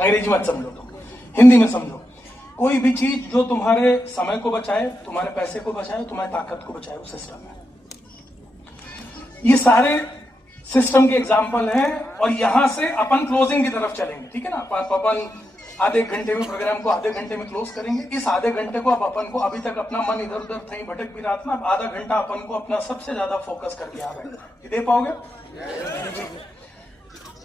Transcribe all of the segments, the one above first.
अंग्रेजी मत समझो, तो हिंदी में समझो। कोई भी चीज जो तुम्हारे समय को बचाए, तुम्हारे पैसे को बचाए, तुम्हारी ताकत को बचाए, वो सिस्टम है। ये सारे सिस्टम के एग्जाम्पल हैं और यहां से अपन क्लोजिंग की तरफ चलेंगे, ठीक है ना। अपन आधे घंटे में प्रोग्राम को आधे घंटे में क्लोज करेंगे। इस आधे घंटे को अब अपन को, अभी तक अपना मन इधर उधर कहीं भटक भी रहा था ना, अब आधा घंटा अपन को अपना सबसे ज्यादा फोकस करके आ बैठना। दे पाओगे?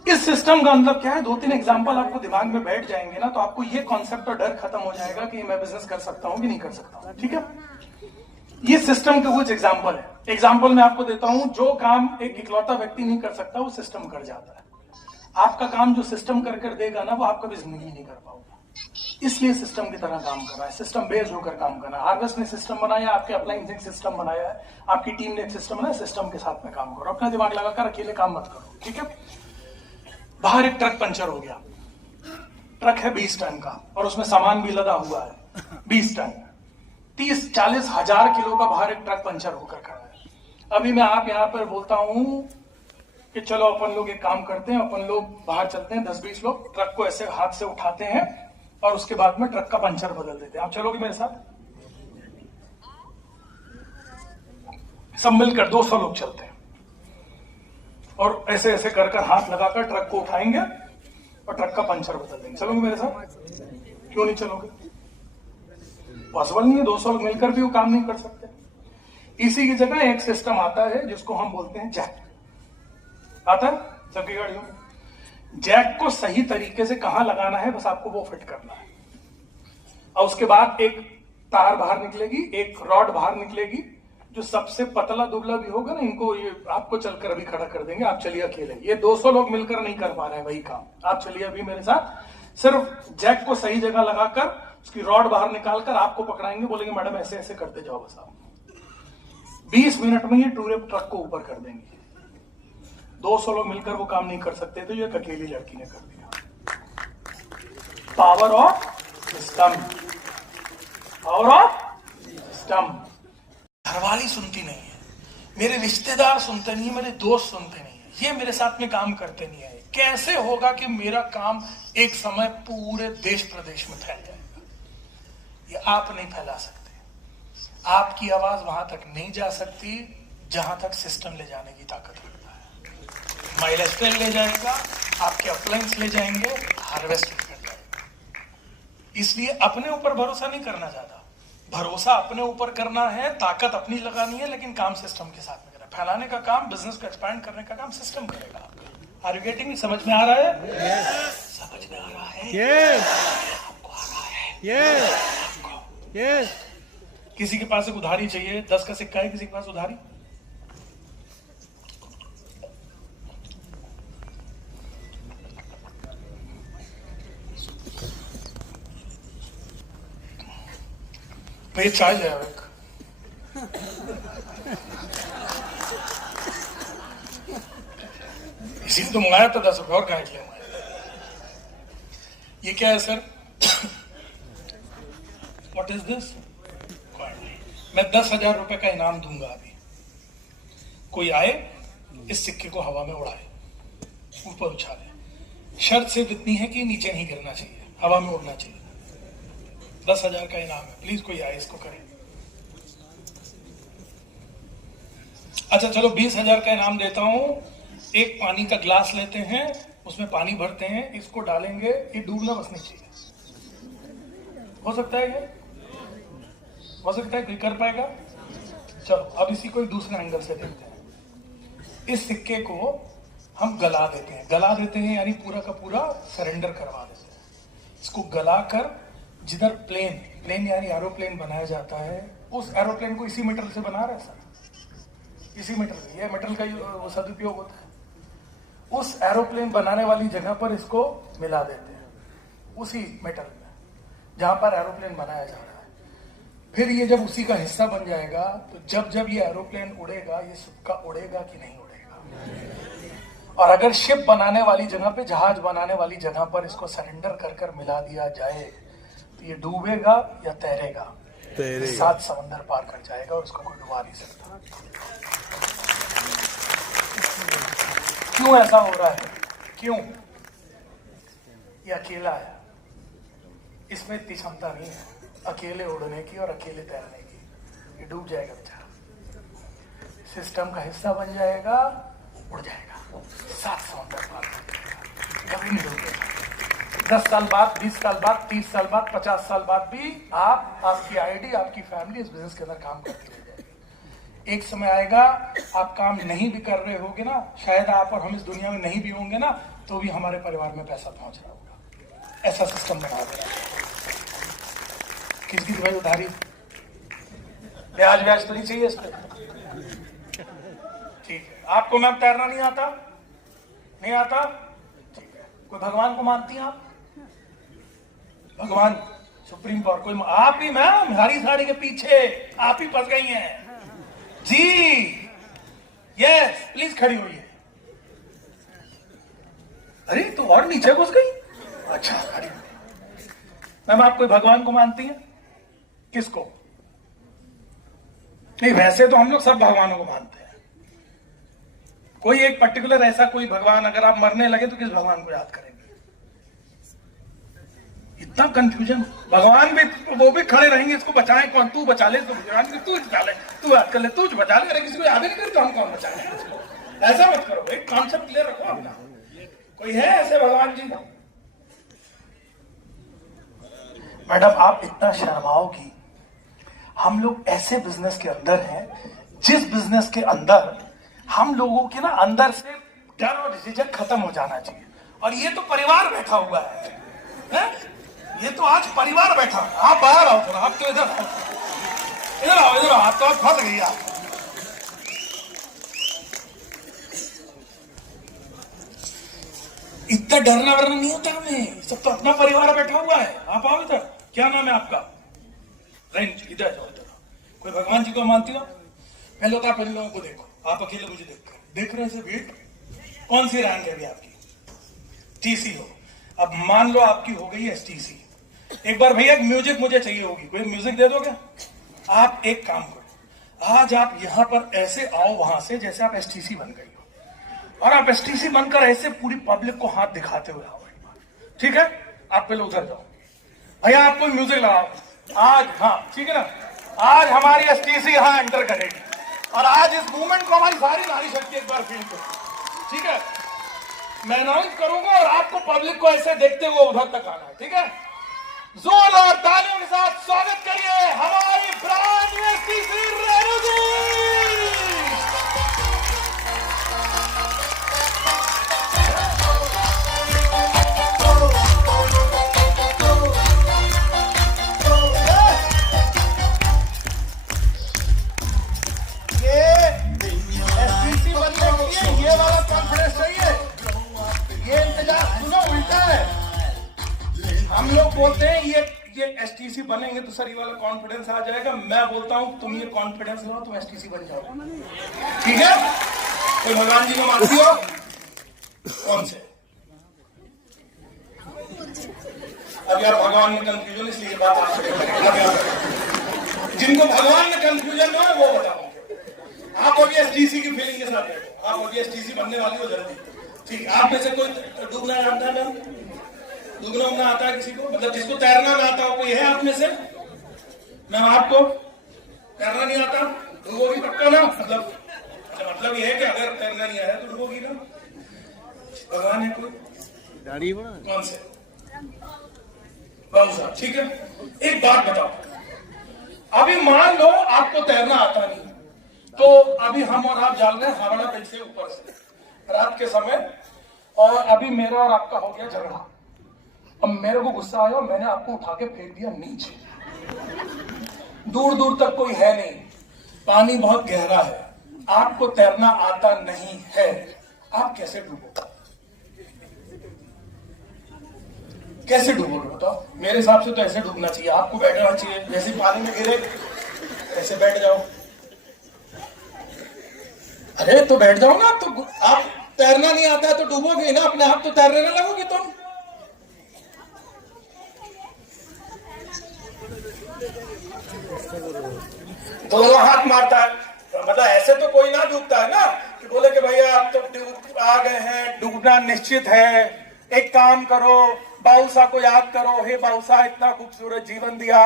इस सिस्टम का मतलब क्या है? 2-3 एग्जांपल आपको दिमाग में बैठ जाएंगे ना, तो आपको ये कॉन्सेप्ट और डर खत्म हो जाएगा कि मैं बिजनेस कर सकता हूं कि नहीं कर सकता हूं, ठीक है। ये सिस्टम के कुछ एग्जांपल है। एग्जांपल मैं आपको देता हूं, जो काम एक इकलौता व्यक्ति नहीं कर सकता वो सिस्टम कर जाता है। आपका काम जो सिस्टम कर देगा ना, वो आप कभी जिंदगी नहीं कर पाओगे। इसलिए सिस्टम की तरह काम कर रहा है, सिस्टम बेस्ड होकर काम कर रहा है। हार्वेस्ट ने सिस्टम बनाया, आपके अप्लायंस ने सिस्टम बनाया है, आपकी टीम ने एक सिस्टम बनाया, सिस्टम के साथ में काम करो। अपना दिमाग लगाकर अकेले काम मत करो, ठीक है। बाहर एक ट्रक पंचर हो गया। ट्रक है 20 टन का और उसमें सामान भी लदा हुआ है 20 टन। 30-40 हजार किलो का बाहर एक ट्रक पंचर होकर खड़ा है। अभी मैं आप यहां पर बोलता हूं कि चलो अपन लोग एक काम करते हैं, अपन लोग बाहर चलते हैं, 10-20 लोग ट्रक को ऐसे हाथ से उठाते हैं और उसके बाद में ट्रक का पंचर बदल देते हैं। आप चलोगे मेरे साथ? सब मिलकर 200 लोग चलते हैं और ऐसे ऐसे कर हाथ लगाकर ट्रक को उठाएंगे और ट्रक का पंचर बदल देंगे। चलोगे मेरे साथ? क्यों नहीं चलोगे? पॉसिबल नहीं है, 200 लोग मिलकर भी वो काम नहीं कर सकते। इसी की जगह एक सिस्टम आता है जिसको हम बोलते हैं जैक। आता है सबकी गाड़ियों में। जैक को सही तरीके से कहां लगाना है, बस आपको वो फिट करना है। और उसके बाद एक तार बाहर निकलेगी, एक रॉड बाहर निकलेगी। जो सबसे पतला दुबला भी होगा ना, इनको ये आपको चलकर अभी खड़ा कर देंगे। आप चलिए अकेले, ये 200 लोग मिलकर नहीं कर पा रहे हैं वही काम। आप चलिए अभी मेरे साथ, सिर्फ जैक को सही जगह लगाकर उसकी रॉड बाहर निकालकर आपको पकड़ाएंगे, बोलेंगे मैडम ऐसे ऐसे करते जाओ बस आप। 20 मिनट में ये पूरे ट्रक को ऊपर कर देंगे। 200 लोग मिलकर वो काम नहीं कर सकते, तो ये अकेली लड़की ने कर दिया। Power of system, power of system. घरवाली सुनती नहीं है, मेरे रिश्तेदार सुनते नहीं है, मेरे दोस्त सुनते नहीं है, ये मेरे साथ में काम करते नहीं है। कैसे होगा कि मेरा काम एक समय पूरे देश प्रदेश में फैल जाएगा? ये आप नहीं फैला सकते। आपकी आवाज वहां तक नहीं जा सकती जहां तक सिस्टम ले जाने की ताकत रखता है। माइलस्टोन ले जाएगा, आपके अप्लायंस ले जाएंगे, हार्वेस्ट कर जाएगा। इसलिए अपने ऊपर भरोसा नहीं करना ज्यादा, भरोसा अपने ऊपर करना है, ताकत अपनी लगानी है, लेकिन काम सिस्टम के साथ में करना है। फैलाने का काम, बिजनेस को एक्सपैंड करने का काम सिस्टम करेगा। Are you getting? समझ में आ रहा है? समझ में आ रहा है? आपको आ रहा है? किसी के पास एक उधारी चाहिए, 10 का सिक्का है किसी के पास उधारी? भैया चाय ले आओ एक। इसी ने तो मंगाया था 10 रुपये, और कहाँ के लिए मंगाया? ये क्या है सर? What is this? मैं 10,000 रुपए का इनाम दूंगा अभी। कोई आए, इस सिक्के को हवा में उड़ाए, ऊपर उछाले। शर्त सिर्फ इतनी है कि नीचे नहीं गिरना चाहिए, हवा में उड़ना चाहिए। 10,000 का इनाम है, प्लीज कोई आए इसको करे। अच्छा चलो 20,000 का इनाम देता हूं। एक पानी का ग्लास लेते हैं, उसमें पानी भरते हैं, इसको डालेंगे, ये डूबना बस नहीं चाहिए। हो सकता है ये? हो सकता है कोई कर पाएगा? चलो अब इसी को एक दूसरे एंगल से देखते हैं। इस सिक्के को हम गला देते हैं। गला देते हैं यानी पूरा का पूरा सरेंडर करवा देते हैं। इसको गलाकर जिधर प्लेन यानी एरोप्लेन बनाया जाता है, उस एरोप्लेन को इसी मेटल से बना रहे हैं सर, इसी मेटल से। ये मेटल का सदुपयोग होता है। उस एरोप्लेन बनाने वाली जगह पर इसको मिला देते हैं, उसी मेटल में जहां पर एरोप्लेन बनाया जा रहा है। फिर ये जब उसी का हिस्सा बन जाएगा, तो जब जब ये एरोप्लेन उड़ेगा, ये सिक्का उड़ेगा कि नहीं उड़ेगा। और अगर शिप बनाने वाली जगह पे, जहाज बनाने वाली जगह पर इसको सरेंडर कर मिला दिया जाए, तो ये डूबेगा या तैरेगा? 7 समंदर पार कर जाएगा और उसको कोई डुबा नहीं सकता। क्यों ऐसा हो रहा है? क्यों? ये अकेला है, इसमें इतनी क्षमता नहीं है अकेले उड़ने की और अकेले तैरने की, ये डूब जाएगा बेचारा। सिस्टम का हिस्सा बन जाएगा, उड़ जाएगा, 7 समुंदर पार कर जाएगा, कभी नहीं डूबेगा। 10 साल बाद, 20 साल बाद, 30 साल बाद, 50 साल बाद भी आपकी आईडी, आपकी फैमिली इस बिजनेस के अंदर काम करती रह जाएगी। एक समय आएगा आप काम नहीं भी कर रहे होगे ना, शायद आप और हम इस दुनिया में नहीं भी होंगे ना, तो भी हमारे परिवार में पैसा पहुंच रहा होगा। ऐसा सिस्टम बना देगा। किसकी भाई उधारी, ब्याज तो नहीं चाहिए इस पर। ठीक है, आपको मैम तैरना नहीं आता? नहीं आता? ठीक है। कोई भगवान को मानती हैं आप? भगवान, सुप्रीम पावर, कोई? आप ही मैम, हरी साड़ी के पीछे आप ही फंस गई हैं जी। यस, प्लीज खड़ी होइए। अरे तो और नीचे घुस गई। अच्छा, खड़ी मैम। आप कोई भगवान को मानती हैं? किसको? नहीं, वैसे तो हम लोग सब भगवानों को मानते हैं। कोई एक पर्टिकुलर ऐसा कोई भगवान, अगर आप मरने लगे तो किस भगवान को याद करेंगे? इतना कंफ्यूजन। भगवान भी, वो भी खड़े रहेंगे, इसको बचाएं कौन? तू बचा ले, तू भगवान की, तू बचा ले, तू याद कर ले, तू बचा ले। अरे किसी को याद ही नहीं करते, हम कौन बचाएं? ऐसा मत करो, एक कॉन्सेप्ट क्लियर रखो अपना। कोई है ऐसे भगवान जी? मैडम आप इतना शर्माओगी। हम लोग ऐसे बिजनेस के अंदर हैं, जिस बिजनेस के अंदर हम लोगों के ना अंदर से डर और झिझक खत्म हो जाना चाहिए। और ये तो परिवार बैठा हुआ है? ये तो आज परिवार बैठा। आप बाहर आओ थोड़ा, आप तो इधर आओ, इधर आओ, इधर आओ। आप तो फंस गई आप। इतना डरना वरना नहीं होता हमें, सब तो अपना परिवार बैठा हुआ है। आप आओ इधर। क्या नाम है आपका? रेंज, इधर जाओ, इधर। कोई भगवान जी को मानती हो? पहले तो आप इन लोगों को देखो, आप अकेले मुझे देख रहे हैं। वेट, कौन सी रैंक है अभी आपकी? टीसी हो। अब मान लो आपकी हो गई एसटीसी। एक बार भैया म्यूजिक मुझे चाहिए होगी, कोई म्यूजिक दे दोगे? आप एक काम करो, आज आप यहां पर ऐसे आओ वहां से जैसे आप एसटीसी बन गई हो, और आप एसटीसी बनकर ऐसे पूरी पब्लिक को हाथ दिखाते हुए आओ। ठीक है, आप पहले उधर जाओ। भैया आप कोई म्यूजिक लगाओ आज। हाँ ठीक है ना, आज हमारी एसटीसी यहां एंटर करेगी, और आज इस मूवमेंट को हमारी सारी नारी शक्ति एक बार फील करो। ठीक है, मैं अनाउंस करूंगा और आपको पब्लिक को ऐसे देखते हुए उधर तक आना है। ठीक है, जोरदार तालियों के साथ स्वागत करिए हमारी ब्रांड न्यू एसटीसी रेणु जी। ये वाला कॉन्फिडेंस चाहिए, ये इंतजार सुनो, उल्टा है। हम लोग बोलते हैं ये एसटीसी बनेंगे तो सर ये वाला कॉन्फिडेंस आ जाएगा। मैं बोलता हूं तुम ये कॉन्फिडेंस लो, तुम एसटीसी बन जाओ। ठीक है, कोई भगवान जी को मानती हो? कौन से? अब यार भगवान में कंफ्यूजन, इसलिए बात आपसे जिनको भगवान में कंफ्यूजन है वो बताओ। आप अभी एसटीसी की फीलिंग के साथ बैठो, आप अभी एसटीसी बनने वाली हो जल्दी। ठीक, आप में से कोई डूबना जानता है? मैम डूबना उबना आता है किसी को? मतलब जिसको तैरना ना आता हो कोई है आप में से? मैम आपको तैरना नहीं आता, डूबोगी पक्का ना? मतलब ये है कि अगर तैरना नहीं आया तो डूबोगी ना? भगवान है कोई? कौन से? बाबू साहब। ठीक है, एक बात बताओ, अभी मान लो आपको तैरना आता नहीं, तो अभी हम और आप जान रहे हैं हावड़ा ब्रिज से ऊपर से रात के समय, और अभी मेरा और आपका हो गया झगड़ा। अब मेरे को गुस्सा आया, मैंने आपको उठा के फेंक दिया नीचे। दूर दूर तक कोई है नहीं, पानी बहुत गहरा है, आपको तैरना आता नहीं है, आप कैसे डूबोगे? कैसे डूबोगे बताओ? मेरे हिसाब से तो ऐसे डूबना चाहिए, आपको बैठना चाहिए, जैसे पानी में गिरे ऐसे बैठ जाओ। अरे तो बैठ जाओ ना, तो आप तैरना नहीं आता है तो डूबोगे ना, अपने आप तो तैरने ना लगोगे तुम। दोनों हाथ मारता है, मतलब ऐसे तो कोई ना डूबता है ना कि बोले कि भैया आप तो आ गए हैं, डूबना निश्चित है, एक काम करो बाउसा को याद करो, हे बाउसा इतना खूबसूरत जीवन दिया,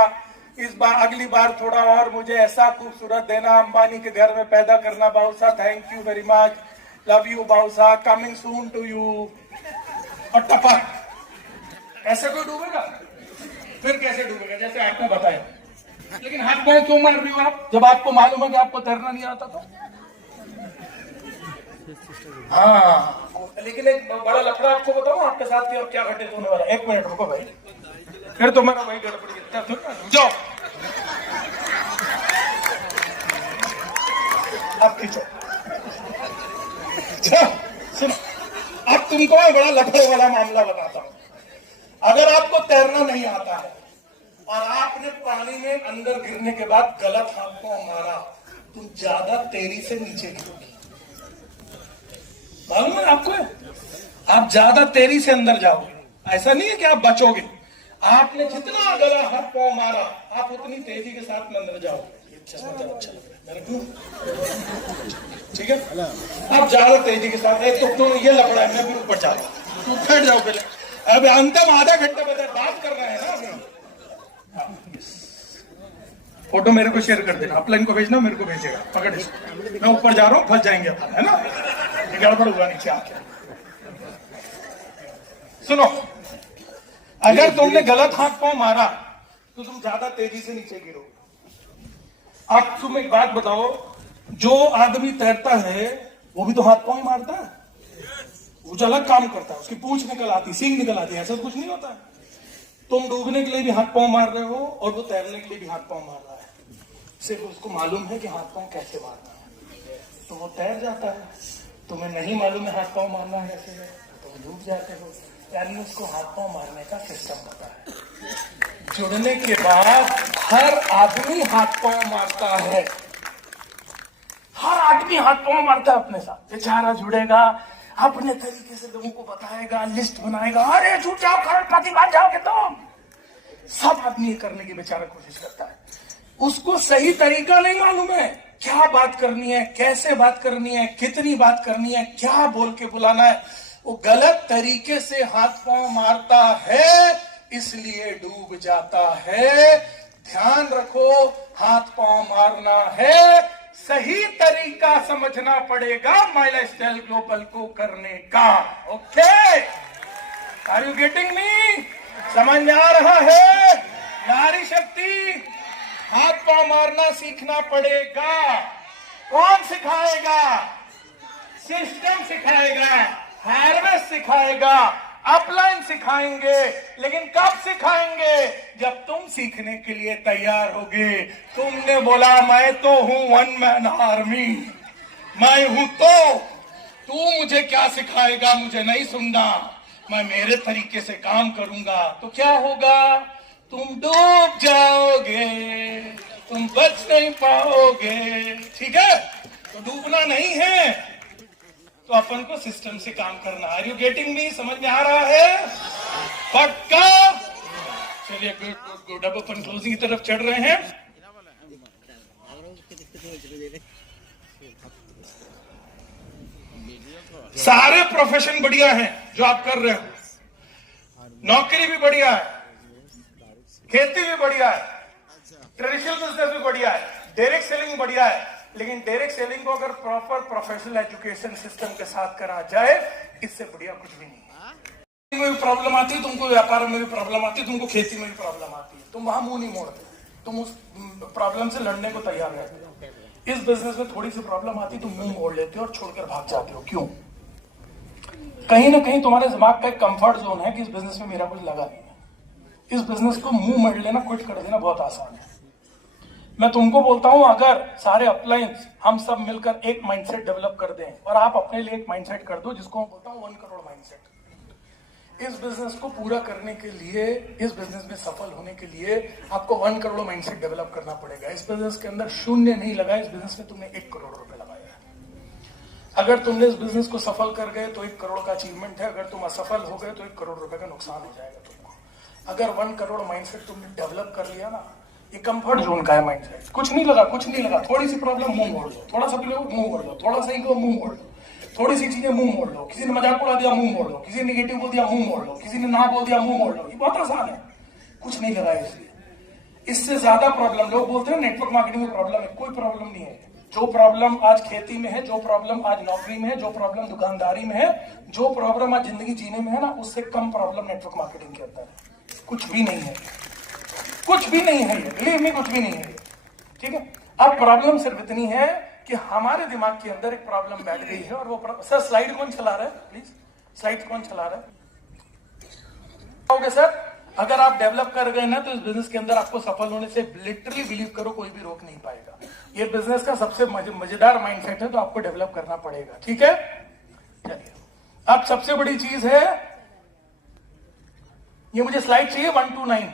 इस बार अगली बार थोड़ा और मुझे ऐसा खूबसूरत देना, अंबानी के घर में पैदा करना Bausa, thank you very much, love you Bausa, coming soon to you. और टपक, ऐसे कोई डूबेगा? फिर कैसे डूबेगा? जैसे आपने बताया। लेकिन हाथ पांव क्यों मार रही हो आप, जब आपको मालूम है कि आपको तैरना नहीं आता? तो हाँ, लेकिन एक बड़ा लफड़ा आपको बताऊं आपके साथ और क्या घटित होने वाला है। एक मिनट रुको भाई, फिर तुम्हारा वही गड़बड़ी। जाओ आप पीछे सुनो, अब तुमको बड़ा लफड़े वाला मामला बताता हूं। अगर आपको तैरना नहीं आता है और आपने पानी में अंदर गिरने के बाद गलत हाथ को मारा, तुम ज्यादा तेजी से नीचे गिरोगे। मालूम है आपको? आप ज्यादा तेजी से अंदर जाओगे। ऐसा नहीं है कि आप बचोगे, आपने जितना गला हाथ पांव मारा आप उतनी तेजी के साथ में अंदर जाओगे। चश्मा तो अच्छा लग रहा है, ठीक है? आप ज्यादा तेजी के साथ, तो ये लफड़ा है, मैं भी ऊपर जा रहा हूं, तू बैठ जाओ पहले। अब अंतिम आधा घंटे में बात कर रहे हैं ना अभी। फोटो मेरे को शेयर कर देना, अपलाइन को भेजना, मेरे को भेजेगा, पकड़ इसको। मैं ऊपर जा रहा हूँ, फंस जाएंगे अपन, है ना? गड़बड़ हुआ नीचे आके। सुनो, अगर तुमने गलत हाथ पांव मारा तो तुम ज्यादा तेजी से नीचे गिरो। अब तुम एक बात बताओ, जो आदमी तैरता है वो भी तो हाथ पांव मारता है, वो जो अलग काम करता है, उसकी पूंछ निकल आती, सींग निकल आती है, ऐसा कुछ नहीं होता है। तुम डूबने के लिए भी हाथ पांव मार रहे हो और वो तैरने के लिए भी हाथ पांव मार रहा है। सिर्फ उसको मालूम है कि हाथ पांव कैसे मारना है, तो वो तैर जाता है। तुम्हें नहीं मालूम है हाथ पांव मारना है ऐसे है, तो डूब जाते हो। यानी उसको हाथ पांव मारने का सिस्टम पता है। जुड़ने के बाद हर आदमी हाथ पांव मारता है, हर आदमी हाथ पांव मारता है अपने साथ। बेचारा जुड़ेगा, अपने तरीके से लोगों को बताएगा, लिस्ट बनाएगा, अरे झूठ जाओ, करोड़पति बन जाओगे तुम। सब आदमी करने की बेचारा कोशिश करता है। उसको सही तरीका नहीं मालूम है, क्या बात करनी है, कैसे बात करनी है, कितनी बात करनी है, क्या बोल के बुलाना है। वो गलत तरीके से हाथ पांव मारता है, इसलिए डूब जाता है। ध्यान रखो, हाथ पांव मारना है, सही तरीका समझना पड़ेगा माय लाइफस्टाइल ग्लोबल को करने का। Okay, are you getting me? समझ में आ रहा है? नारी शक्ति, हाथ पांव मारना सीखना पड़ेगा। कौन सिखाएगा? सिस्टम सिखाएगा, हार्वेस्ट सिखाएगा, अपलाइन सिखाएंगे। लेकिन कब सिखाएंगे? जब तुम सीखने के लिए तैयार होगे। तुमने बोला मैं तो हूं वन मैन आर्मी, मैं हूं, तो तू मुझे क्या सिखाएगा? मुझे नहीं सुनना, मैं मेरे तरीके से काम करूंगा। तो क्या होगा? तुम डूब जाओगे, तुम बच नहीं पाओगे। ठीक है? तो डूबना नहीं है, तो अपन को सिस्टम से काम करना। Are you getting me? समझ में आ रहा है? पक्का? चलिए, गुड गुड गुड। अब अपन क्लोजिंग की तरफ चढ़ रहे हैं। सारे प्रोफेशन बढ़िया हैं जो आप कर रहे हो, नौकरी भी बढ़िया है, खेती भी बढ़िया है, ट्रेडिशनल बिजनेस भी बढ़िया है, डायरेक्ट सेलिंग बढ़िया है। लेकिन डायरेक्ट सेलिंग को अगर प्रॉपर प्रोफेशनल एजुकेशन सिस्टम के साथ करा जाए, इससे बढ़िया कुछ भी नहीं। में भी प्रॉब्लम आती है तुमको, व्यापार में भी प्रॉब्लम आती है तुमको, खेती में भी प्रॉब्लम आती है, तुम वहां मुंह नहीं मोड़ते, तुम उस प्रॉब्लम से लड़ने को तैयार रहते हो। इस बिजनेस में थोड़ी सी प्रॉब्लम आती है, तुम मुंह मोड़ लेते हो और छोड़कर भाग जाते हो। क्यों? कहीं ना कहीं तुम्हारे दिमाग का एक कंफर्ट जोन है कि इस बिजनेस में मेरा कुछ लगा नहीं है। इस बिजनेस को मुंह मोड़ लेना, क्विट कर देना बहुत आसान है। मैं तुमको बोलता हूं, अगर सारे अपलाइंस हम सब मिलकर एक माइंडसेट डेवलप कर दें, और आप अपने लिए एक माइंडसेट कर दो जिसको मैं बोलता हूं 1 करोड़ माइंडसेट। इस बिजनेस को पूरा करने के लिए, इस बिजनेस में सफल होने के लिए आपको 1 करोड़ माइंडसेट डेवलप करना पड़ेगा। इस बिजनेस के अंदर शून्य नहीं लगा, इस बिजनेस में तुमने 1 करोड़ रुपए लगाया है। अगर तुमने इस बिजनेस को सफल कर गए तो 1 करोड़ का अचीवमेंट है, अगर तुम असफल हो गए तो 1 करोड़ रुपए का नुकसान हो जाएगा तुमको। अगर 1 करोड़ माइंडसेट तुमने डेवलप कर लिया ना, ये कंफर्ट जोन का है माइंडसेट। कुछ नहीं लगा, कुछ नहीं लगा, थोड़ी सी प्रॉब्लम मुंह मोड़ दो, थोड़ा सा मुंह मोड़ दो, थोड़ा सा इगो मुंह मोड़ दो, थोड़ी सी चीजें मुंह मोड़ लो, किसी ने मजाक उड़ा दिया मुंह मोड़ लो, किसी ने निगेटिव बोल दिया मुंह मोड़ लो, किसी ने ना बोल दिया मुंह मोड़ लो। ये बहुत आसान है, कुछ नहीं लगाया इसलिए। इससे ज्यादा प्रॉब्लम, लोग बोलते हैं नेटवर्क मार्केटिंग में प्रॉब्लम है, कोई प्रॉब्लम नहीं है। जो प्रॉब्लम आज खेती में है, जो प्रॉब्लम आज नौकरी में है, जो प्रॉब्लम दुकानदारी में है, जो प्रॉब्लम आज जिंदगी जीने में है ना, उससे कम प्रॉब्लम नेटवर्क मार्केटिंग के अंदर है। कुछ भी नहीं है, कुछ भी नहीं है, बिलीव मी, कुछ भी नहीं है। ठीक है, अब प्रॉब्लम सिर्फ इतनी है कि हमारे दिमाग के अंदर एक प्रॉब्लम बैठ गई है, और वो सर स्लाइड कौन चला रहा है, प्लीज स्लाइड कौन चला रहा है? ओके सर, अगर आप डेवलप कर गए ना तो इस बिजनेस के अंदर आपको सफल होने से लिटरली बिलीव करो कोई भी रोक नहीं पाएगा। ये बिजनेस का सबसे मजेदार माइंडसेट है, तो आपको डेवलप करना पड़ेगा। ठीक है, चलिए अब सबसे बड़ी चीज है, ये मुझे स्लाइड चाहिए 1 to 9,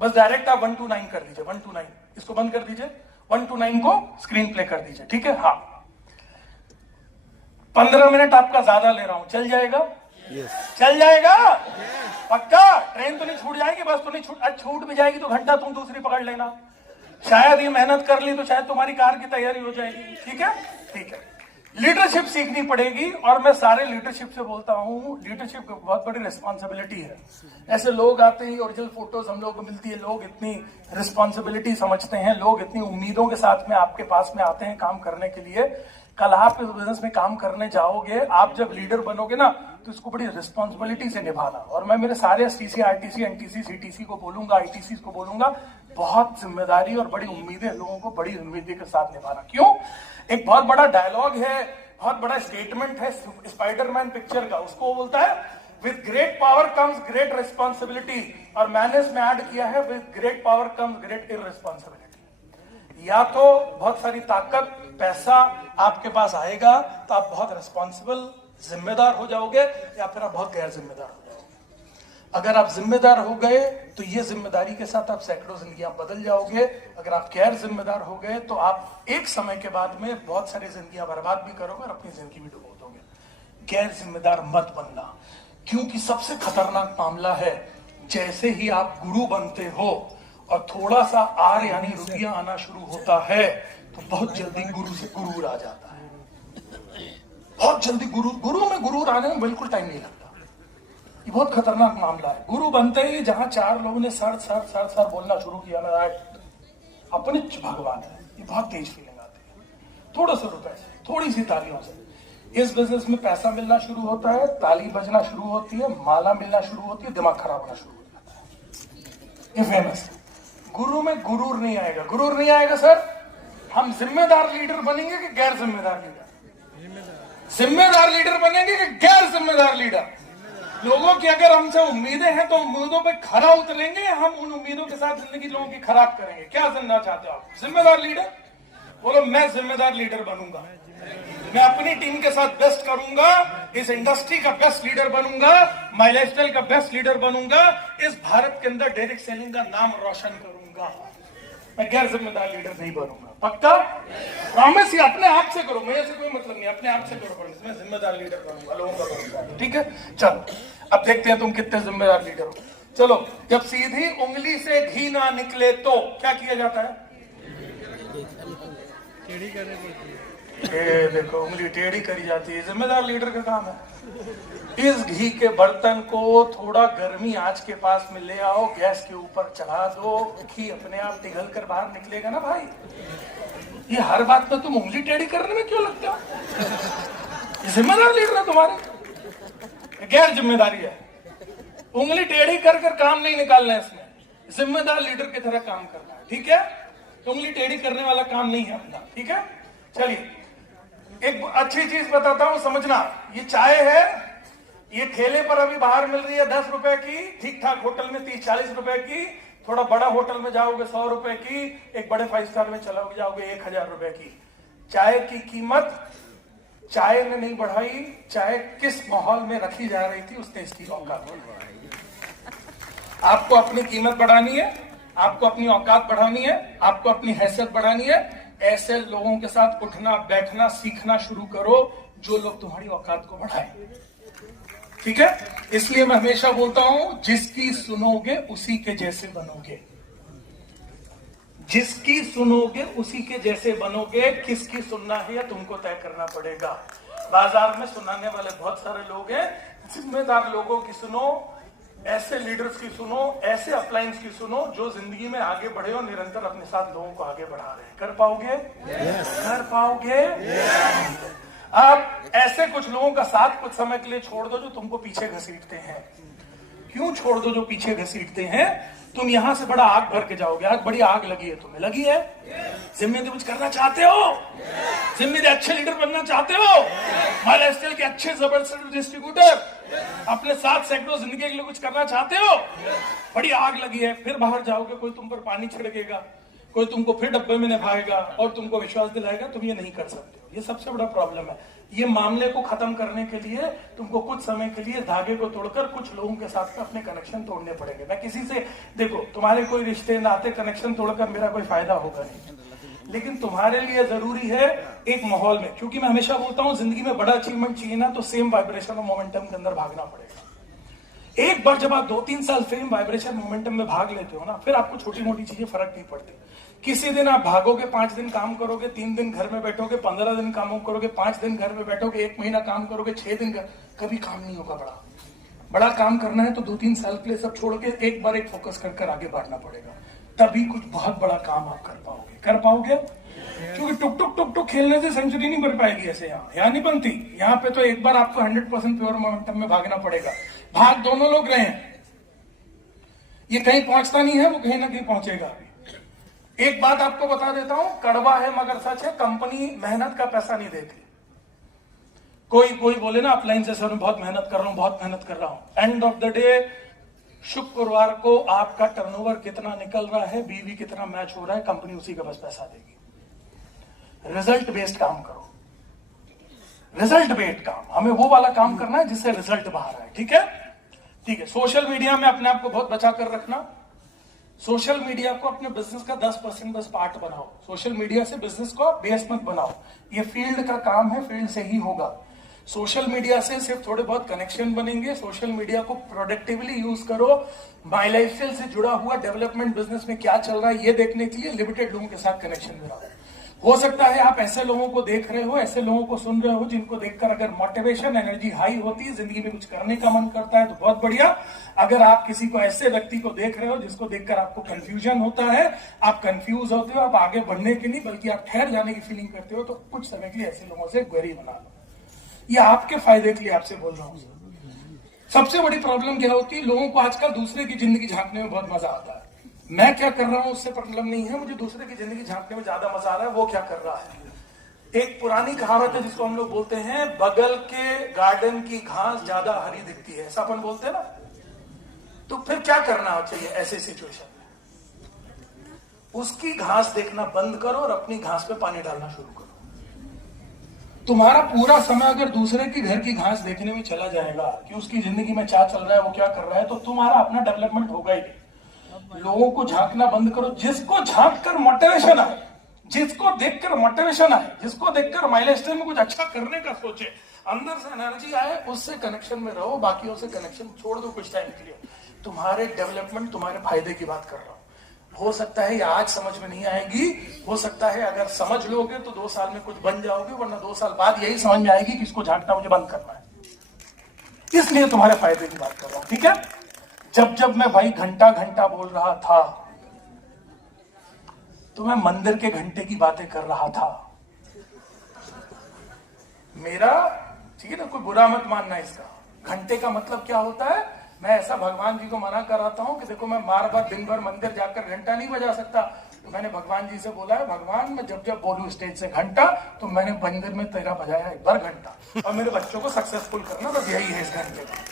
बस डायरेक्ट आप 1 to 9 कर दीजिए, 1 to 9 इसको बंद कर दीजिए, 1 to 9 को स्क्रीन प्ले कर दीजिए। ठीक है, हाँ 15 मिनट आपका ज्यादा ले रहा हूं, चल जाएगा? Yes. चल जाएगा? Yes. पक्का? ट्रेन तो नहीं छूट जाएगी, बस तो नहीं छूट भी जाएगी तो घंटा तुम दूसरी पकड़ लेना। शायद ये मेहनत कर ली तो शायद तुम्हारी कार की तैयारी हो जाएगी। ठीक है, ठीक है। लीडरशिप सीखनी पड़ेगी, और मैं सारे लीडरशिप से बोलता हूँ, लीडरशिप बहुत बड़ी रिस्पॉन्सिबिलिटी है। ऐसे लोग आते हैं, ओरिजिनल फोटोज हम लोग को मिलती है, लोग इतनी रिस्पॉन्सिबिलिटी समझते हैं, लोग इतनी उम्मीदों के साथ में आपके पास में आते हैं काम करने के लिए। कल आप इस बिजनेस में काम करने जाओगे, आप जब लीडर बनोगे ना, तो इसको बड़ी रिस्पॉन्सिबिलिटी से निभाना। और मैं मेरे सारे एसटीसी, आरटीसी, एनटीसी, सीटीसी को बोलूंगा, आईटीसी को बोलूंगा, बहुत जिम्मेदारी और बड़ी उम्मीदें लोगों को बड़ी उम्मीदें के साथ निभाना। क्यों? एक बहुत बड़ा डायलॉग है, बहुत बड़ा स्टेटमेंट है स्पाइडरमैन पिक्चर का, उसको बोलता है with great power comes great responsibility, और मैंने इसमें ऐड किया है with great power comes great irresponsibility. या तो बहुत सारी ताकत, पैसा आपके पास आएगा तो आप बहुत रिस्पॉन्सिबल, जिम्मेदार हो जाओगे, या फिर आप बहुत गैर जिम्मेदार हो जाओगे। अगर आप जिम्मेदार हो गए तो ये जिम्मेदारी के साथ आप सैकड़ों जिंदगियां बदल जाओगे। अगर आप गैर जिम्मेदार हो गए तो आप एक समय के बाद में बहुत सारी जिंदगियां बर्बाद भी करोगे और अपनी जिंदगी भी डुबो दोगे। गैर जिम्मेदार मत बनना, क्योंकि सबसे खतरनाक मामला है, जैसे ही आप गुरु बनते हो और थोड़ा सा आर यानी रुपया आना शुरू होता है, तो बहुत जल्दी गुरु से गुरूर आ जाता है। बहुत जल्दी गुरु में गुरूर आने में बिल्कुल टाइम नहीं लगता। ये बहुत खतरनाक मामला है। गुरु बनते ही जहां 4 लोगों ने सर सर सर सर बोलना शुरू किया ना, अपने भगवान है, ये बहुत तेज फीलिंग आती है। थोड़े से रुपए से, थोड़ी सी तालियों से इस बिजनेस में पैसा मिलना शुरू होता है, ताली बजना शुरू होती है, माला मिलना शुरू होती है, दिमाग खराब होना शुरू हो जाता है। ये फेमस है। गुरु में गुरूर नहीं आएगा। गुरूर नहीं आएगा सर, हम जिम्मेदार लीडर बनेंगे कि गैर जिम्मेदार लीडर? जिम्मेदार लीडर बनेंगे कि गैर जिम्मेदार लीडर? लोगों की अगर हमसे उम्मीदें हैं तो उम्मीदों पे खरा उतरेंगे, हम उन उम्मीदों के साथ जिंदगी लोगों की खराब करेंगे। क्या बनना चाहते हो आप? जिम्मेदार लीडर? बोलो मैं जिम्मेदार लीडर बनूंगा, मैं अपनी टीम के साथ बेस्ट करूंगा, इस इंडस्ट्री का बेस्ट लीडर बनूंगा, माय लाइफस्टाइल का बेस्ट लीडर बनूंगा, इस भारत के अंदर डायरेक्ट सेलिंग का नाम रोशन करूंगा। मैं गैर जिम्मेदार लीडर नहीं बनूंगा। पक्का? प्रॉमिस ही अपने आप से करो, मेरे से कोई मतलब नहीं, अपने आप से करो प्रॉमिस, मैं जिम्मेदार लीडर बनूंगा, लोगों का बनूंगा। ठीक है, चलो अब देखते हैं तुम कितने जिम्मेदार लीडर हो। चलो, जब सीधी उंगली से घी ना निकले तो क्या किया जाता है? टेढ़ी करनी पड़ती है। देखो, उंगली टेढ़ी करी जाती है, जिम्मेदार लीडर का काम है। इस घी के बर्तन को थोड़ा गर्मी आंच के पास में ले आओ, गैस के ऊपर चढ़ा दो, घी अपने आप पिघल कर बाहर निकलेगा ना भाई। ये हर बात में तुम उंगली टेढ़ी करने में क्यों लगते हो? जिम्मेदार लीडर है तुम्हारे, गैर जिम्मेदारी है। उंगली टेढ़ी कर कर काम नहीं निकालना है इसमें, जिम्मेदार लीडर की तरह काम करना है। ठीक है, उंगली टेढ़ी करने वाला काम नहीं है अपना। ठीक है, चलिए एक अच्छी चीज बताता हूं, समझना। ये चाय है, ये ठेले पर अभी बाहर मिल रही है 10 रुपए की, ठीक ठाक होटल में 30-40 रुपए की, थोड़ा बड़ा होटल में जाओगे 100 रुपए की, एक बड़े 5 स्टार में चलोगे जाओगे 1000 रुपए की। चाय की कीमत चाय ने नहीं बढ़ाई, चाय किस माहौल में रखी जा रही थी उसने इसकी औकात बढ़ाई। आपको अपनी कीमत बढ़ानी है, आपको अपनी औकात बढ़ानी है, आपको अपनी हैसियत बढ़ानी है। ऐसे लोगों के साथ उठना बैठना सीखना शुरू करो जो लोग तुम्हारी औकात को बढ़ाएं। ठीक है, इसलिए मैं हमेशा बोलता हूं, जिसकी सुनोगे उसी के जैसे बनोगे। जिसकी सुनोगे उसी के जैसे बनोगे। किसकी सुनना है या तुमको तय करना पड़ेगा। बाजार में सुनाने वाले बहुत सारे लोग हैं। जिम्मेदार लोगों की सुनो, ऐसे लीडर्स की सुनो, ऐसे अपलायंस की सुनो जो जिंदगी में आगे बढ़े और निरंतर अपने साथ लोगों को आगे बढ़ा रहे हैं। कर पाओगे? कर पाओगे? आप ऐसे कुछ लोगों का साथ कुछ समय के लिए छोड़ दो जो तुमको पीछे घसीटते हैं। क्यों छोड़ दो जो पीछे घसीटते हैं? तुम यहां से बड़ा आग भर के जाओगे। आज बड़ी आग लगी है, तुम्हें लगी है? जिम्मेदारी कुछ करना चाहते हो? जिम्मेदारी अच्छे लीडर बनना चाहते हो? माई लाइफस्टाइल के अच्छे जबरदस्त डिस्ट्रीब्यूटर, अपने साथ सेक्टरों जिंदगी के लिए कुछ करना चाहते हो? बड़ी आग लगी है, फिर बाहर जाओगे, कोई तुम पर पानी छिड़केगा, कोई तुमको फिर डब्बे में निभाएगा और तुमको विश्वास दिलाएगा तुम ये नहीं कर सकते हो। ये सबसे बड़ा प्रॉब्लम है। ये मामले को खत्म करने के लिए तुमको कुछ समय के लिए धागे को तोड़कर कुछ लोगों के साथ अपने कनेक्शन तोड़ने पड़ेंगे। मैं किसी से, देखो, तुम्हारे कोई रिश्ते नाते कनेक्शन तोड़कर मेरा कोई फायदा होगा नहीं, लेकिन तुम्हारे लिए जरूरी है एक माहौल में, क्योंकि मैं हमेशा बोलता हूं जिंदगी में बड़ा अचीवमेंट चाहिए ना तो सेम वाइब्रेशन और मोमेंटम के अंदर भागना पड़ेगा। एक बार जब आप 2-3 साल सेम वाइब्रेशन मोमेंटम में भाग लेते हो ना, फिर आपको छोटी मोटी चीजें फर्क नहीं पड़ती। किसी दिन आप भागोगे, 5 दिन काम करोगे, 3 दिन घर में बैठोगे, 15 दिन काम करोगे, 5 दिन घर में बैठोगे, 1 महीना काम करोगे, 6 दिन कभी काम नहीं होगा। बड़ा काम करना है तो 2-3 साल के लिए सब छोड़ के एक बार एक फोकस कर आगे बढ़ना पड़ेगा, तभी कुछ बहुत बड़ा काम आप कर पाओगे। कर पाओगे? क्योंकि टुक टुक टुक टुक खेलने से सेंचुरी नहीं बन पाएगी। ऐसे यहाँ नहीं बनती। यहाँ पे तो एक बार आपको 100% प्योर मोमेंटम में भागना पड़ेगा। भाग दोनों लोग रहे हैं, ये कहीं पहुंचता नहीं है, वो कहीं ना कहीं पहुंचेगा। एक बात आपको बता देता हूं, कड़वा है मगर सच है, कंपनी मेहनत का पैसा नहीं देती। कोई बोले ना अपलाइन से सर मैं बहुत मेहनत कर रहा हूं, बहुत मेहनत कर रहा हूं, एंड ऑफ द डे शुक्रवार को आपका टर्नओवर कितना निकल रहा है, बीवी कितना मैच हो रहा है, कंपनी उसी का बस पैसा देगी। रिजल्ट बेस्ड काम करो, रिजल्ट बेस्ड काम। हमें वो वाला काम करना है जिससे रिजल्ट बाहर आए। ठीक है? ठीक है। सोशल मीडिया में अपने आप को बहुत बचा कर रखना। सोशल मीडिया को अपने बिजनेस का 10% बस पार्ट बनाओ। सोशल मीडिया से बिजनेस को बेस मत बनाओ। ये फील्ड का काम है, फील्ड से ही होगा। सोशल मीडिया से सिर्फ थोड़े बहुत कनेक्शन बनेंगे। सोशल मीडिया को प्रोडक्टिवली यूज करो। माई लाइफस्टाइल से जुड़ा हुआ डेवलपमेंट बिजनेस में क्या चल रहा है ये देखने के लिए लिमिटेड लोगों के साथ कनेक्शन बनाओ। हो सकता है आप ऐसे लोगों को देख रहे हो, ऐसे लोगों को सुन रहे हो जिनको देखकर अगर मोटिवेशन, एनर्जी हाई होती है, जिंदगी में कुछ करने का मन करता है तो बहुत बढ़िया। अगर आप किसी को ऐसे व्यक्ति को देख रहे हो जिसको देखकर आपको कंफ्यूजन होता है, आप कंफ्यूज होते हो, आप आगे बढ़ने के नहीं बल्कि आप ठहर जाने की फीलिंग करते हो, तो कुछ समय के लिए ऐसे लोगों से क्वेरी बना लो। ये आपके फायदे के लिए आपसे बोल रहा हूं। सबसे बड़ी प्रॉब्लम क्या होती है, लोगों को आजकल दूसरे की जिंदगी झांकने में बहुत मजा आता है। मैं क्या कर रहा हूं उससे प्रॉब्लम नहीं है, मुझे दूसरे की जिंदगी झांकने में ज्यादा मजा आ रहा है वो क्या कर रहा है। एक पुरानी कहावत है जिसको हम लोग बोलते हैं, बगल के गार्डन की घास ज्यादा हरी दिखती है, ऐसा अपन बोलते हैं ना। तो फिर क्या करना चाहिए ऐसे सिचुएशन में? उसकी घास देखना बंद करो और अपनी घास पे पानी डालना शुरू करो। तुम्हारा पूरा समय अगर दूसरे की घर की घास देखने में चला जाएगा कि उसकी जिंदगी में क्या चल रहा है, वो क्या कर रहा है, तो तुम्हारा अपना डेवलपमेंट होगा ही नहीं। लोगों को झांकना बंद करो। जिसको झांक कर मोटिवेशन आए, जिसको देखकर मोटिवेशन आए, जिसको देखकर माइलस्टोन में कुछ अच्छा करने का सोचे, अंदर से एनर्जी आए, उससे कनेक्शन में रहो। बाकियों से कनेक्शन छोड़ दो कुछ टाइम के लिए। तुम्हारे डेवलपमेंट, तुम्हारे फायदे की बात कर रहा हूं। हो सकता है ये आज समझ में नहीं आएगी, हो सकता है अगर समझ लोगे तो 2 साल में कुछ बन जाओगे, वरना 2 साल बाद यही समझ में आएगी कि इसको झांकना मुझे बंद करना है। इसलिए तुम्हारे फायदे की बात कर रहा हूं। ठीक है? जब मैं भाई घंटा घंटा बोल रहा था तो मैं मंदिर के घंटे की बातें कर रहा था। मेरा, ठीक है ना, कोई बुरा मत मानना इसका। घंटे का मतलब क्या होता है, मैं ऐसा भगवान जी को मना कराता हूं कि देखो मैं बार बार दिन भर मंदिर जाकर घंटा नहीं बजा सकता। तो मैंने भगवान जी से बोला है, भगवान मैं जब जब बोलूं स्टेज से घंटा, तो मैंने मंदिर में तेरा बजाया एक बार घंटा, और मेरे बच्चों को सक्सेसफुल करना, बस यही है इस घंटे का।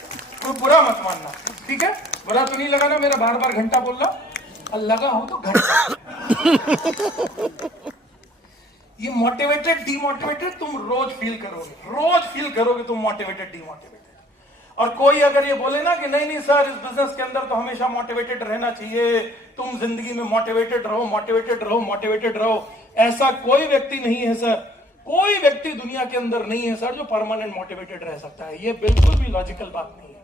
तो बुरा मत मानना, ठीक है? बुरा तो नहीं लगा ना मेरा बार बार घंटा बोलना? और लगा हो तो घंटा। ये मोटिवेटेड डीमोटिवेटेड तुम रोज फील करोगे, रोज फील करोगे तुम मोटिवेटेड डीमोटिवेटेड। और कोई अगर ये बोले ना कि नहीं नहीं सर इस बिजनेस के अंदर तो हमेशा मोटिवेटेड रहना चाहिए, तुम जिंदगी में मोटिवेटेड रहो, मोटिवेटेड रहो, मोटिवेटेड रहो, ऐसा कोई व्यक्ति नहीं है सर, कोई व्यक्ति दुनिया के अंदर नहीं है सर जो परमानेंट मोटिवेटेड रह सकता है। ये बिल्कुल भी लॉजिकल बात नहीं है।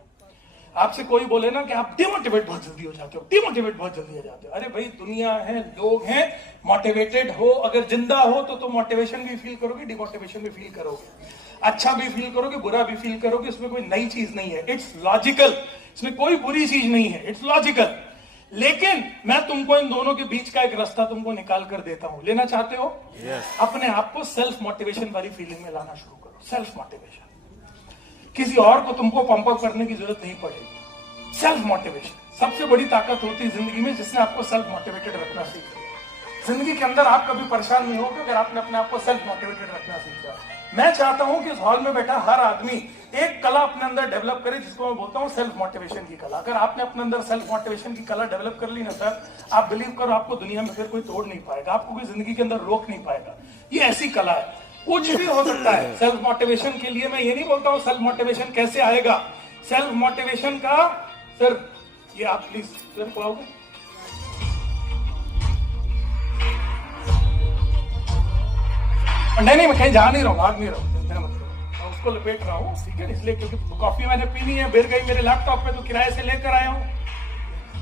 आपसे कोई बोले ना कि आप डिमोटिवेट बहुत जल्दी हो जाते हो, डिमोटिवेट बहुत जल्दी हो जाते हो, अरे भाई दुनिया है, लोग हैं, मोटिवेटेड हो, अगर जिंदा हो तो मोटिवेशन भी फील करोगे, डिमोटिवेशन भी फील करोगे। अच्छा भी फील करोगे, बुरा भी फील करोगे, इसमें कोई नई चीज नहीं है, इट्स लॉजिकल, इसमें कोई बुरी चीज नहीं है, इट्स लॉजिकल। लेकिन मैं तुमको इन दोनों के बीच का एक रास्ता तुमको निकाल कर देता हूं, लेना चाहते हो? अपने आप को सेल्फ मोटिवेशन वाली फीलिंग में लाना शुरू करो। सेल्फ मोटिवेशन, किसी और को तुमको पंप अप करने की जरूरत नहीं पड़ेगी। सेल्फ मोटिवेशन सबसे बड़ी ताकत होती है जिंदगी में, जिसने आपको सेल्फ मोटिवेटेड रखना सीख लिया। जिंदगी के अंदर आप कभी परेशान नहीं होगे अगर आपने अपने आप को सेल्फ मोटिवेटेड रखना सीख लिया। मैं चाहता हूं कि इस हॉल में बैठा हर आदमी एक कला अपने अंदर डेवलप करे, जिसको मैं बोलता हूं सेल्फ मोटिवेशन की कला। अगर आपने अपने अंदर सेल्फ मोटिवेशन की कला डेवलप कर ली ना सर, आप बिलीव करो आपको दुनिया में फिर कोई तोड़ नहीं पाएगा, आपको कोई जिंदगी के अंदर रोक नहीं पाएगा। ये ऐसी कला है, कुछ भी हो सकता है। सेल्फ मोटिवेशन के लिए मैं ये नहीं बोलता हूं सेल्फ मोटिवेशन कैसे आएगा। सेल्फ मोटिवेशन का सिर्फ ये, आप प्लीज सिर्फ आओगे, नहीं मैं कहीं जा नहीं रहा हूँ, भाग नहीं रहा हूँ, मैं उसको लपेट रहा हूँ, ठीक है, इसलिए क्योंकि कॉफी मैंने पीनी है, बिर गई मेरे लैपटॉप पे, तो किराए से लेकर आया हूँ,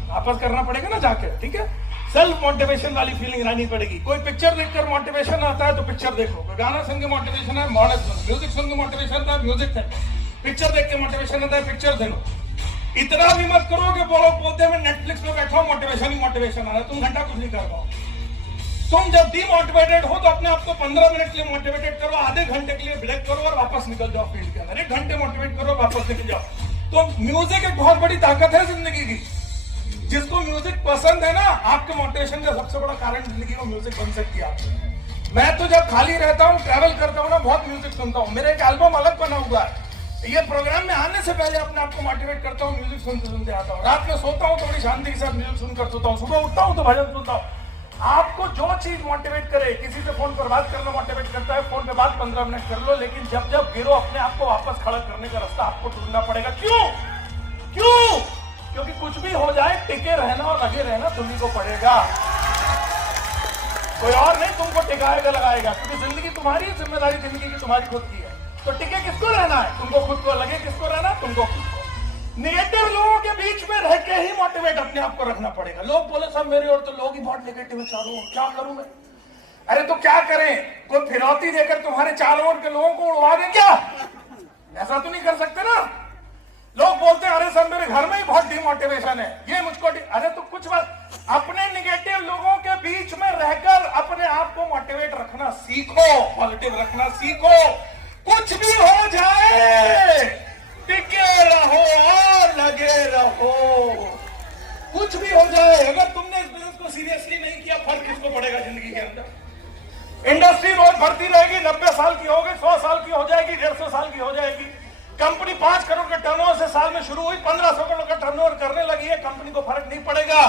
वापस करना पड़ेगा ना जाके, ठीक है। सेल्फ मोटिवेशन वाली फीलिंग लानी पड़ेगी। कोई पिक्चर देखकर मोटिवेशन आता है तो पिक्चर देखो, कोई गाना सुन के मोटिवेशन है मॉडल सुनो, म्यूजिक सुन के मोटिवेशन आता है म्यूजिक देखो, पिक्चर देख के मोटिवेशन आता है पिक्चर देखो। इतना भी मत करो कि बोलते हैं मैं नेटफ्लिक्स में बैठा हूँ मोटिवेशन ही मोटिवेशन आ रहा है, तुम घंटा कुछ नहीं कर पाओ। तुम जब डिमोटिवेटेड हो तो अपने आप को 15 मिनट के लिए मोटिवेटेड करो, आधे घंटे के लिए ब्रेक करो और वापस निकल जाओ फील्ड के अंदर। 1 घंटे मोटिवेट करो, वापस निकल जाओ। तो म्यूजिक एक बहुत बड़ी ताकत है जिंदगी की। जिसको म्यूजिक पसंद है ना, आपके मोटिवेशन का सबसे बड़ा कारण जिंदगी में म्यूजिक बन सकती है आपको। मैं तो जब खाली रहता हूँ, ट्रैवल करता हूँ ना, बहुत म्यूजिक सुनता हूँ। मेरा एक एल्बम अलग बना हुआ है। ये प्रोग्राम में आने से पहले अपने आप को मोटिवेट करता हूँ, म्यूजिक सुनते सुनते आता हूँ। रात में सोता हूँ थोड़ी शांति के साथ म्यूजिक सुनकर सोता हूँ, सुबह उठता हूँ तो भजन सुनता हूँ। आपको जो चीज मोटिवेट करे, किसी से फोन पर बात करना मोटिवेट करता है, फोन पे बात 15 मिनट कर लो, लेकिन जब जब गिरो अपने आप को वापस खड़ा करने का रास्ता आपको ढूंढना पड़ेगा। क्यों? क्योंकि कुछ भी हो जाए टिके रहना और लगे रहना तुम्ही को पड़ेगा, कोई और नहीं तुमको टिकाएगा लगाएगा, क्योंकि जिंदगी तुम्हारी जिम्मेदारी, जिंदगी की तुम्हारी खुद की है। तो टिके किसको रहना है? तुमको खुद को, लगे किसको रहना? तुमको खुद को। नेगेटिव लोगों के बीच में रह के ही मोटिवेट अपने आप को रखना पड़ेगा। लोग बोले सब मेरे और तो लोग ही बहुत नेगेटिव है चारों ओर, क्या करूं मैं? अरे तो क्या करें? कोई फिरौती देकर तुम्हारे चारों ओर के लोगों को उड़वा दें क्या? ऐसा तो नहीं कर सकते ना। लोग बोलते हैं अरे सर मेरे घर में ही बहुत डिमोटिवेशन है, ये मुझको अरे तो कुछ बात, अपने निगेटिव लोगों के बीच में रहकर अपने आप को मोटिवेट रखना सीखो, पॉजिटिव रखना सीखो। कुछ भी हो जाए टिके रहो और लगे रहो। कुछ भी हो जाए, अगर तुमने इस बिजनेस को सीरियसली नहीं किया, फर्क किसको पड़ेगा जिंदगी के अंदर? इंडस्ट्री रोज बढ़ती रहेगी, 90 साल की हो गई, 100 साल की हो जाएगी, 150 साल की हो जाएगी। कंपनी 5 करोड़ के टर्नओवर से साल में शुरू हुई, 1500 करोड़ का टर्नओवर करने लगी है, कंपनी को फर्क नहीं पड़ेगा।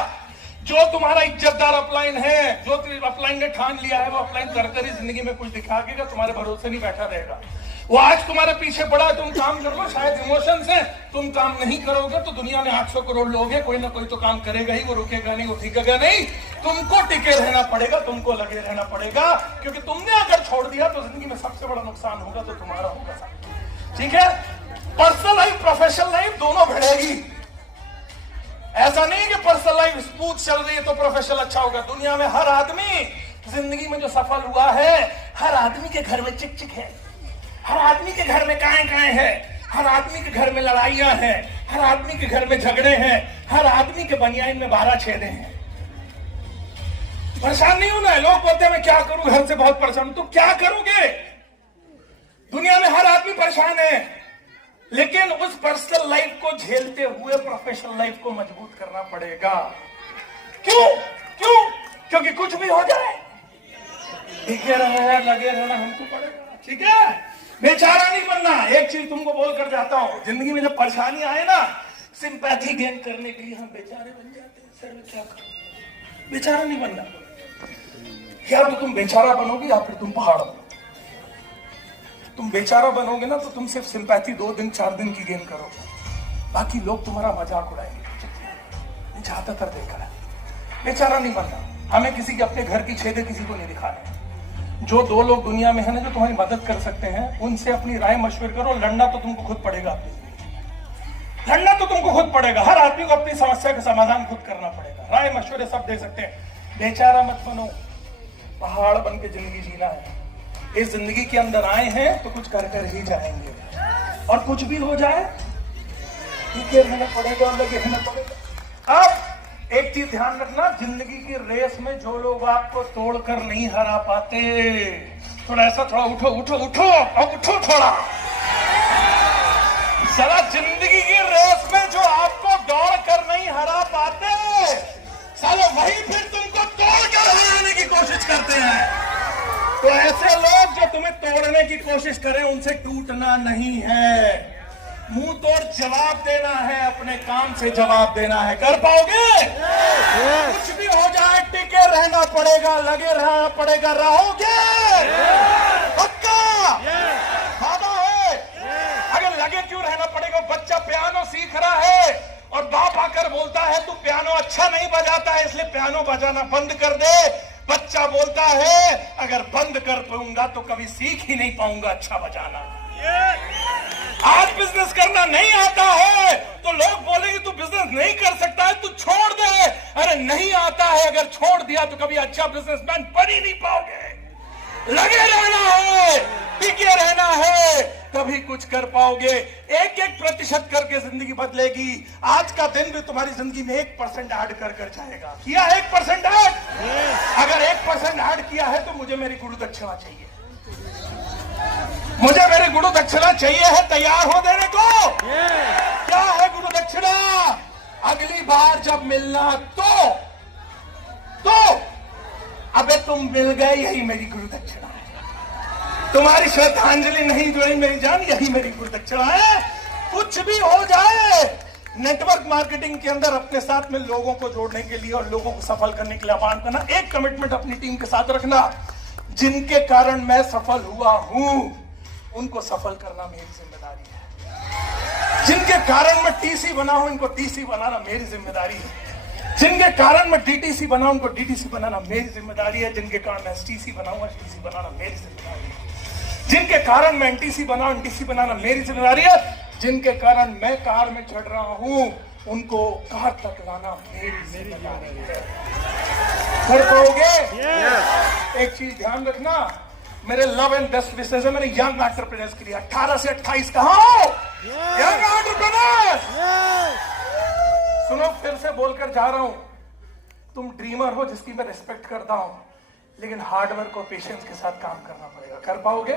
जो तुम्हारा इज्जतदार अपलाइन है, जो अपलाइन ने ठान लिया है, वो अपलाइन कर ही जिंदगी में कुछ दिखाएगा, तुम्हारे भरोसे नहीं बैठा रहेगा। वो आज तुम्हारे पीछे पड़ा, तुम काम कर लो, शायद इमोशन से तुम काम नहीं करोगे तो दुनिया में 800 करोड़ लोग हैं, कोई ना कोई तो काम करेगा ही, वो रुकेगा नहीं, वो टिकेगा नहीं। तुमको टिके रहना पड़ेगा, तुमको लगे रहना पड़ेगा, क्योंकि तुमने अगर छोड़ दिया तो जिंदगी में सबसे बड़ा नुकसान होगा तो तुम्हारा होगा। ठीक है? पर्सनल लाइफ प्रोफेशनल लाइफ दोनों भिड़ेगी। ऐसा नहीं कि पर्सनल लाइफ स्मूथ चल रही है तो प्रोफेशनल अच्छा होगा। दुनिया में हर आदमी जिंदगी में जो सफल हुआ है, हर आदमी के घर में चिक चिक है, हर आदमी के घर में काएं है, हर आदमी के घर में लड़ाइयां हैं, हर आदमी के घर में झगड़े हैं, हर आदमी के बनियान में 12 छेदे हैं। परेशान नहीं होना है। लोग बोलते हैं मैं क्या करूं, घर से बहुत परेशान हूं। तो क्या करोगे? दुनिया में हर आदमी परेशान है, लेकिन उस पर्सनल लाइफ को झेलते हुए प्रोफेशनल लाइफ को मजबूत करना पड़ेगा। क्यों? क्योंकि कुछ भी हो जाए टिके रहना, लगे रहना हमको पड़ेगा। ठीक है? बेचारा नहीं बनना। एक चीज तुमको बोल कर जाता हूं, जिंदगी में जब परेशानी आए ना, सिंपैथी गेन करने के लिए हम बेचारे बन जाते हैं। सर मैं क्या करूं? बेचारा नहीं बनना। या तो तुम बेचारा बनोगे या फिर तुम पहाड़ बनो। तुम बेचारा बनोगे ना तो तुम सिर्फ सिंपैथी 2 दिन 4 दिन की गेन करोगे, बाकी लोग तुम्हारा मजाक उड़ाएंगे। ज्यादातर देखा है, बेचारा नहीं बनना। हमें किसी के अपने घर की छेदे किसी को नहीं दिखाने। जो 2 लोग दुनिया में है ना जो तुम्हारी मदद कर सकते हैं, उनसे अपनी राय मशवरे करो। लड़ना तो तुमको खुद पड़ेगा, लड़ना तो तुमको खुद पड़ेगा। हर आदमी को अपनी समस्या का समाधान खुद करना पड़ेगा। राय मशवरे सब दे सकते हैं, बेचारा मत बनो। पहाड़ बन के जिंदगी जीना है। इस जिंदगी के अंदर आए हैं तो कुछ कर कर ही जाएंगे, और कुछ भी हो जाए ठीक है, रहना पड़ेगा, लगे रहना पड़ेगा। अब एक चीज ध्यान रखना, जिंदगी की रेस में जो लोग आपको तोड़कर नहीं हरा पाते, थोड़ा ऐसा थोड़ा उठो उठो उठो, अब उठो थोड़ा, साला जिंदगी की रेस में जो आपको दौड़ कर नहीं हरा पाते, साला वही फिर तुमको तोड़ कर हराने की कोशिश करते हैं। तो ऐसे लोग जो तुम्हें तोड़ने की कोशिश करें, उनसे टूटना नहीं है, मुंह तोड़ जवाब देना है, अपने काम से जवाब देना है। कर पाओगे? कुछ भी हो जाए टिके रहना पड़ेगा, लगे रहना पड़ेगा, रहोगे पक्का? वादा है? अगर लगे क्यों रहना पड़ेगा? बच्चा पियानो सीख रहा है और बाप आकर बोलता है तू पियानो अच्छा नहीं बजाता है इसलिए पियानो बजाना बंद कर दे। बच्चा बोलता है अगर बंद कर पाऊंगा तो कभी सीख ही नहीं पाऊंगा अच्छा बजाना। आज बिजनेस करना नहीं आता है तो लोग बोलेंगे तू बिजनेस नहीं कर सकता है, तू छोड़ दे। अरे नहीं आता है, अगर छोड़ दिया तो कभी अच्छा बिजनेसमैन बन ही नहीं पाओगे। लगे रहना है, टिके रहना है, तभी कुछ कर पाओगे। 1% करके जिंदगी बदलेगी। आज का दिन भी तुम्हारी जिंदगी में 1% ऐड कर कर जाएगा। किया 1% ऐड? अगर 1% ऐड किया है तो मुझे मेरी गुरु दक्षिणा चाहिए, मुझे मेरी गुरु दक्षिणा चाहिए है। तैयार हो देने को? क्या है गुरु दक्षिणा? अगली बार जब मिलना तो अबे तुम मिल गए, यही मेरी गुरु दक्षिणा है। तुम्हारी श्रद्धांजलि नहीं जुड़ी मेरी जान, यही मेरी गुरु दक्षिणा है। कुछ भी हो जाए, नेटवर्क मार्केटिंग के अंदर अपने साथ में लोगों को जोड़ने के लिए और लोगों को सफल करने के लिए आह्वान करना। एक कमिटमेंट अपनी टीम के साथ रखना, जिनके कारण मैं सफल हुआ हूं उनको सफल करना मेरी जिम्मेदारी है। जिनके कारण मैं टीसी बना हूं इनको टीसी बनाना मेरी जिम्मेदारी है। जिनके कारण मैं डीटीसी बना उनको डीटीसी बनाना मेरी जिम्मेदारी है। जिनके कारण मैं एसटीसी बनाऊंगा एसटीसी बनाना मेरी जिम्मेदारी है। जिनके कारण मैं एनटीसी बनाऊं एनटीसी बनाना मेरी जिम्मेदारी है। जिनके कारण मैं कार में चढ़ रहा हूं उनको कार तक लाना मेरी जिम्मेदारी है। कर पाओगे? एक चीज ध्यान रखना, मेरे लव एंड बेस्ट विशेष है मेरे यंग एंटरप्रेन्योर्स के लिए। 18 से 28 कहां हो यंग एंटरप्रेन्योर्स? सुनो, फिर से बोलकर जा रहा हूं, तुम ड्रीमर हो जिसकी मैं रिस्पेक्ट करता हूं, लेकिन हार्डवर्क और पेशेंस के साथ काम करना पड़ेगा। कर पाओगे?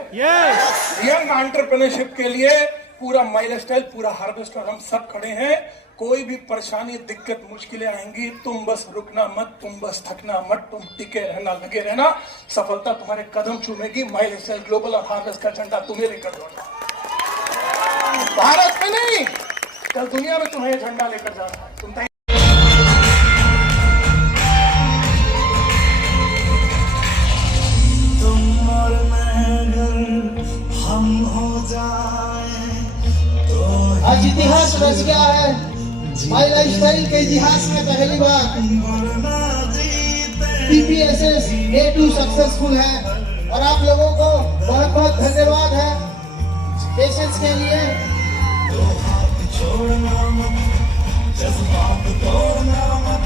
यंग एंटरप्रेन्योरशिप के लिए पूरा माइलस्टाइल, पूरा हार्वेस्टर हम सब खड़े हैं। कोई भी परेशानी, दिक्कत, मुश्किलें आएंगी, तुम बस रुकना मत, तुम बस थकना मत, तुम टिके रहना, लगे रहना। सफलता तुम्हारे कदम चूमेगी। माइलस्टाइल ग्लोबल और हार्वेस्ट का झंडा तुम्हें लेकर दौड़ना, भारत में नहीं, कल दुनिया में तुम्हें झंडा लेकर जाना है। तुम और मैं हम हो जाए तो आज इतिहास रच गया है। माई लाइफस्टाइल के इतिहास में पहली बार TPSS A2 सक्सेसफुल है और आप लोगों को बहुत बहुत धन्यवाद है पेशेंस के लिए। तो हाथ छोड़ना मत, जज्बात तोड़ना मत।